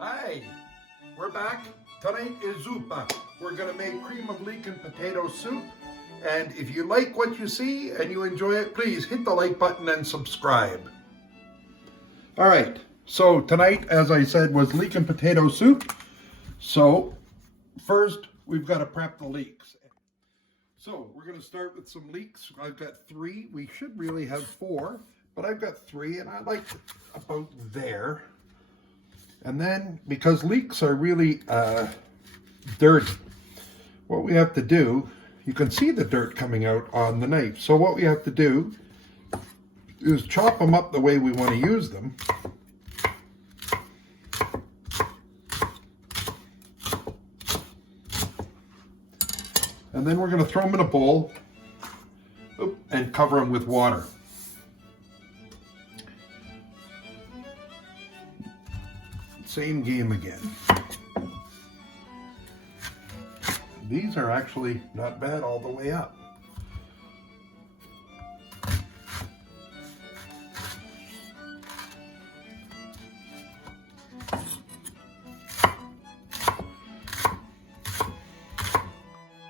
Hi, we're back. Tonight is zuppa. We're gonna make cream of leek and potato soup. And if you like what you see and you enjoy it, please hit the like button and subscribe. All right, so tonight, as I said, was leek and potato soup. So first, we've got to prep the leeks. So we're gonna start with some leeks. I've got 3. We should really have 4, but I've got 3 and I like about there. And then, because leeks are really dirty, what we have to do, you can see the dirt coming out on the knife. So what we have to do is chop them up the way we want to use them. And then we're going to throw them in a bowl and cover them with water. Same game again. These are actually not bad all the way up.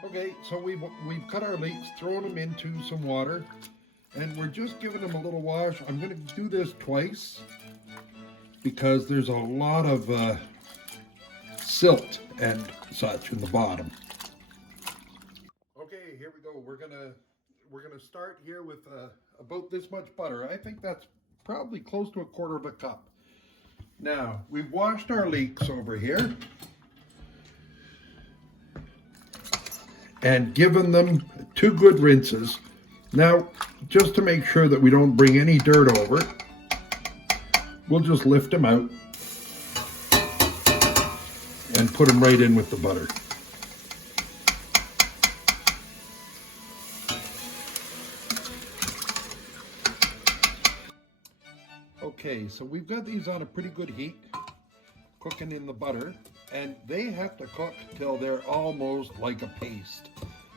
Okay, so we've cut our leeks, thrown them into some water, and we're just giving them a little wash. I'm going to do this twice because there's a lot of silt and such in the bottom. Okay, here we go. We're gonna start here with about this much butter. I think that's probably close to 1/4 cup. Now we've washed our leeks over here and given them 2 good rinses. Now, just to make sure that we don't bring any dirt over, we'll just lift them out and put them right in with the butter. Okay, so we've got these on a pretty good heat, cooking in the butter, and they have to cook till they're almost like a paste.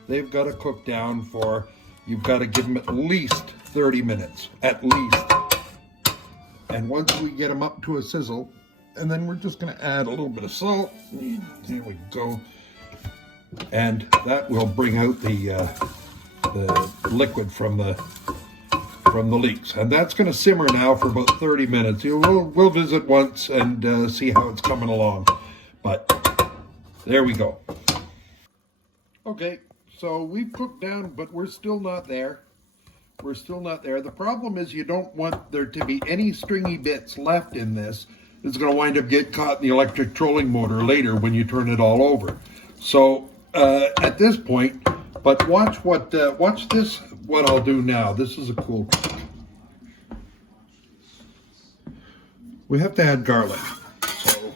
They've got to cook down for, you've got to give them at least 30 minutes, at least. And once we get them up to a sizzle, and then we're just going to add a little bit of salt. Here we go. And that will bring out the liquid from the leeks. And that's going to simmer now for about 30 minutes. We'll visit once and see how it's coming along. But there we go. Okay, so we've cooked down, but we're still not there. We're still not there. The problem is you don't want there to be any stringy bits left in this. It's going to wind up get caught in the electric trolling motor later when you turn it all over. So at this point, but watch this, what I'll do now. This is a cool trick. We have to add garlic. So,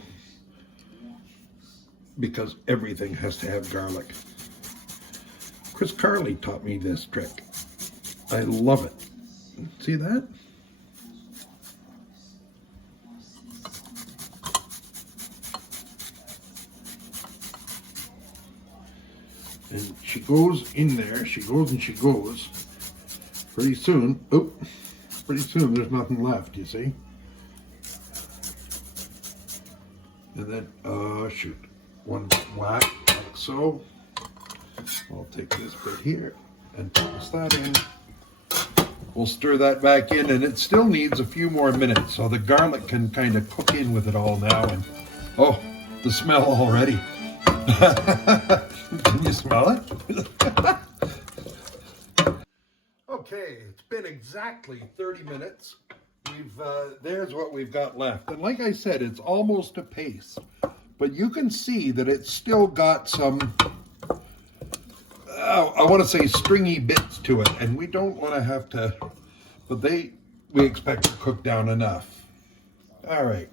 because everything has to have garlic. Chris Carley taught me this trick. I love it. See that? And she goes in there, she goes and she goes. Pretty soon there's nothing left, you see? And then, oh shoot, one whack, like so. I'll take this bit here and toss that in. We'll stir that back in, and it still needs a few more minutes, so the garlic can kind of cook in with it all now. And oh, the smell already. Can you smell it? Okay, it's been exactly 30 minutes. There's what we've got left. And like I said, it's almost a paste. But you can see that it's still got some, I want to say stringy bits to it. And we don't want to have to, but we expect to cook down enough. All right.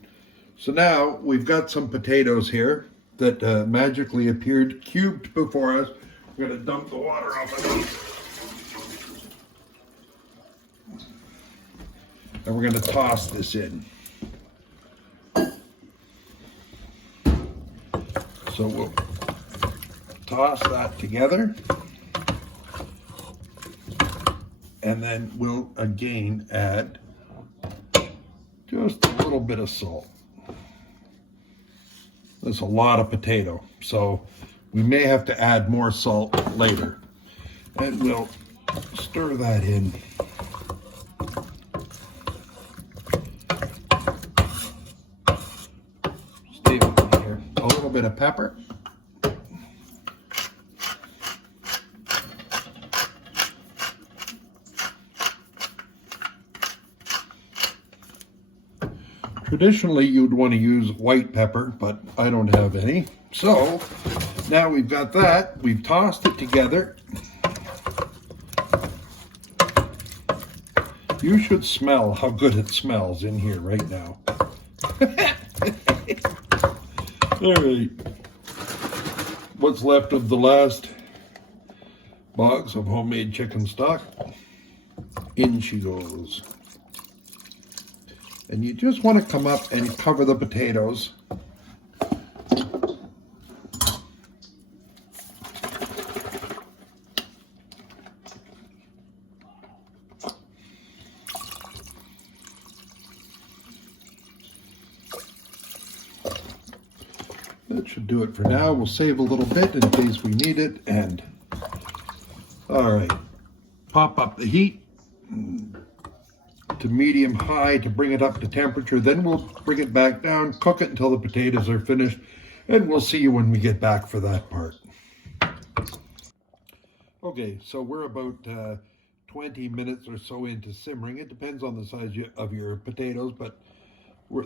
So now we've got some potatoes here that magically appeared cubed before us. We're going to dump the water off of these. And we're going to toss this in. So we'll toss that together. And then we'll again add just a little bit of salt. That's a lot of potato, so we may have to add more salt later. And we'll stir that in. Stay with me here. A little bit of pepper. Traditionally, you'd want to use white pepper, but I don't have any. So now we've got that. We've tossed it together. You should smell how good it smells in here right now. All right. What's left of the last box of homemade chicken stock? In she goes. And you just want to come up and cover the potatoes. That should do it for now. We'll save a little bit in case we need it. And all right, pop up the heat to medium high to bring it up to temperature. Then we'll bring it back down, cook it until the potatoes are finished, and we'll see you when we get back for that part. Okay, so we're about 20 minutes or so into simmering. It depends on the size of your potatoes, but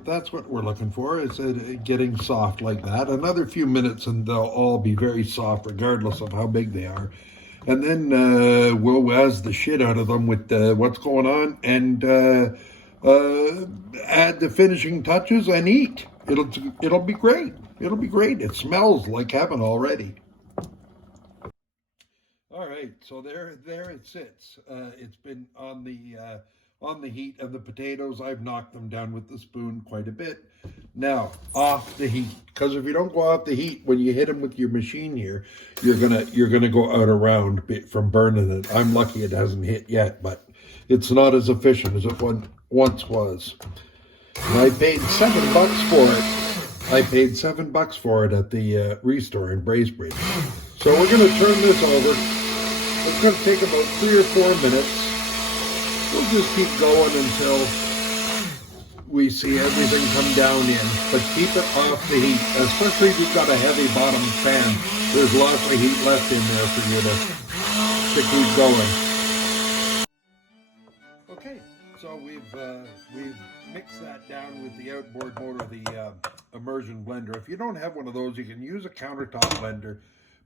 that's what we're looking for, is getting soft like that. Another few minutes and they'll all be very soft regardless of how big they are. And then we'll whiz the shit out of them with what's going on and add the finishing touches and eat. It'll be great. It'll be great. It smells like heaven already. All right, so there it sits. It's been on the heat of the potatoes. I've knocked them down with the spoon quite a bit. Now, off the heat, because if you don't go off the heat, when you hit them with your machine here, you're gonna go out around from burning it. I'm lucky it hasn't hit yet, but it's not as efficient as it once was. And I paid $7 for it. I paid $7 for it at the Restore in Bracebridge. So we're gonna turn this over. It's gonna take about 3 or 4 minutes. We'll just keep going until we see everything come down in, but keep it off the heat, especially if you've got a heavy bottom pan. There's lots of heat left in there for you to keep going. Okay, so we've mixed that down with the outboard motor, the immersion blender. If you don't have one of those, you can use a countertop blender,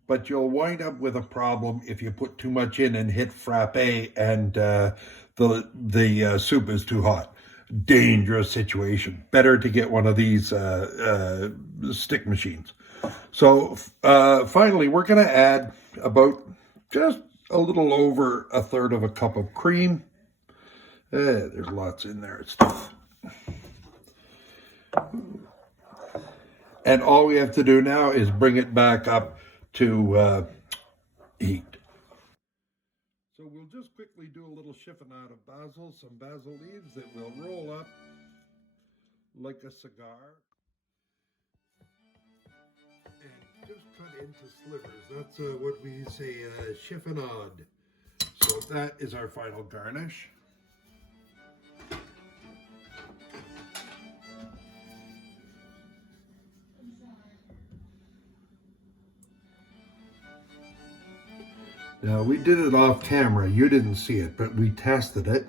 but you'll wind up with a problem if you put too much in and hit frappe and the soup is too hot. Dangerous situation. Better to get one of these stick machines. So finally, we're going to add about just a little over 1/3 of a cup of cream. There's lots in there. Stuff. And all we have to do now is bring it back up to heat. So we'll just quickly do a little chiffonade of basil, some basil leaves that will roll up like a cigar and just cut into slivers. That's what we say, chiffonade. So that is our final garnish. Now, we did it off camera. You didn't see it, but we tested it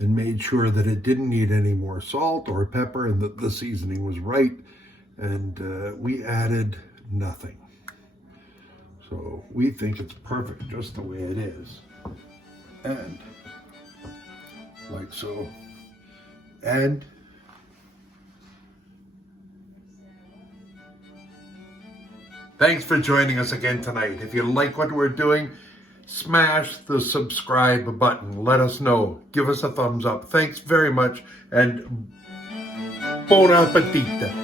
and made sure that it didn't need any more salt or pepper and that the seasoning was right. And we added nothing. So we think it's perfect just the way it is. And like so. And thanks for joining us again tonight. If you like what we're doing, smash the subscribe button. Let us know. Give us a thumbs up. Thanks very much, and bon appetit.